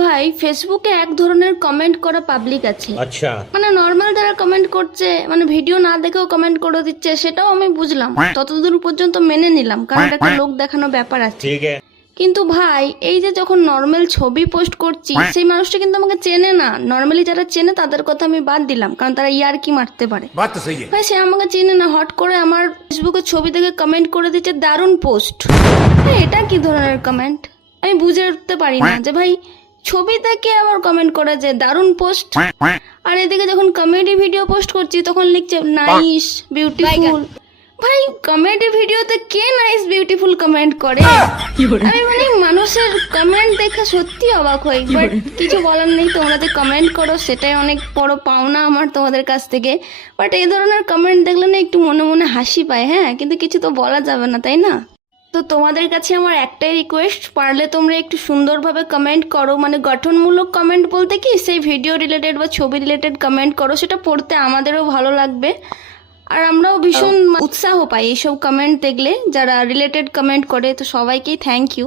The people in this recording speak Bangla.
ভাই ফেসবুকে এক ধরনের কমেন্ট করা পাবলিক আছে, अच्छा মানে নর্মাল যারা কমেন্ট করছে, মানে ভিডিও না দেখেও কমেন্ট করে দিচ্ছে, সেটাও আমি বুঝলাম, ততদূর পর্যন্ত মেনে নিলাম, কারণ এটা একটা লোক দেখানো ব্যাপার আছে। ठीक है কিন্তু ভাই এই যে যখন নর্মাল ছবি পোস্ট করছি, সেই মানুষটা কিন্তু আমাকে চেনে না। নর্মালি যারা চেনে তাদের কথা আমি বাদ দিলাম, কারণ তারা ইয়ার্কি মারতে পারে। बात तो सही है। ভাই সে আমাকে চেনে না, হট করে আমার ফেসবুকে ছবি দেখে কমেন্ট করে দিচ্ছে দারুণ পোস্ট। এটা কি ধরনের কমেন্ট আমি বুঝে উঠতে পারি না, যে ভাই ছবি দেখে আবার কমেন্ট করে যে দারুণ পোস্ট, আর এদিকে যখন কমেডি ভিডিও পোস্ট করছি তখন লিখছে নাইস বিউটিফুল। ভাই কমেডি ভিডিওতে কে নাইস বিউটিফুল কমেন্ট করে? আমি মানে মানুষের কমেন্ট দেখে সত্যি অবাক হই, বাট কিছু বলার নেই। তোমরা যে কমেন্ট করো সেটাই অনেক বড় পাওনা আমার তোমাদের কাছ থেকে। বাট এই ধরনের কমেন্ট দেখলে না একটু মনে মনে হাসি পায়, হ্যাঁ, কিন্তু কিছু তো বলা যাবে না, তাই না? তো তোমাদের কাছে আমার একটাই রিকোয়েস্ট, পারলে তোমরা একটু সুন্দরভাবে কমেন্ট করো, মানে গঠনমূলক কমেন্ট বলতে কি সেই ভিডিও রিলেটেড বা ছবি রিলেটেড কমেন্ট করো, সেটা পড়তে আমাদেরও ভালো লাগবে, আর আমরাও ভীষণ উৎসাহ পাই এইসব কমেন্ট দেখলে, যারা রিলেটেড কমেন্ট করে। তো সবাইকেই থ্যাংক ইউ।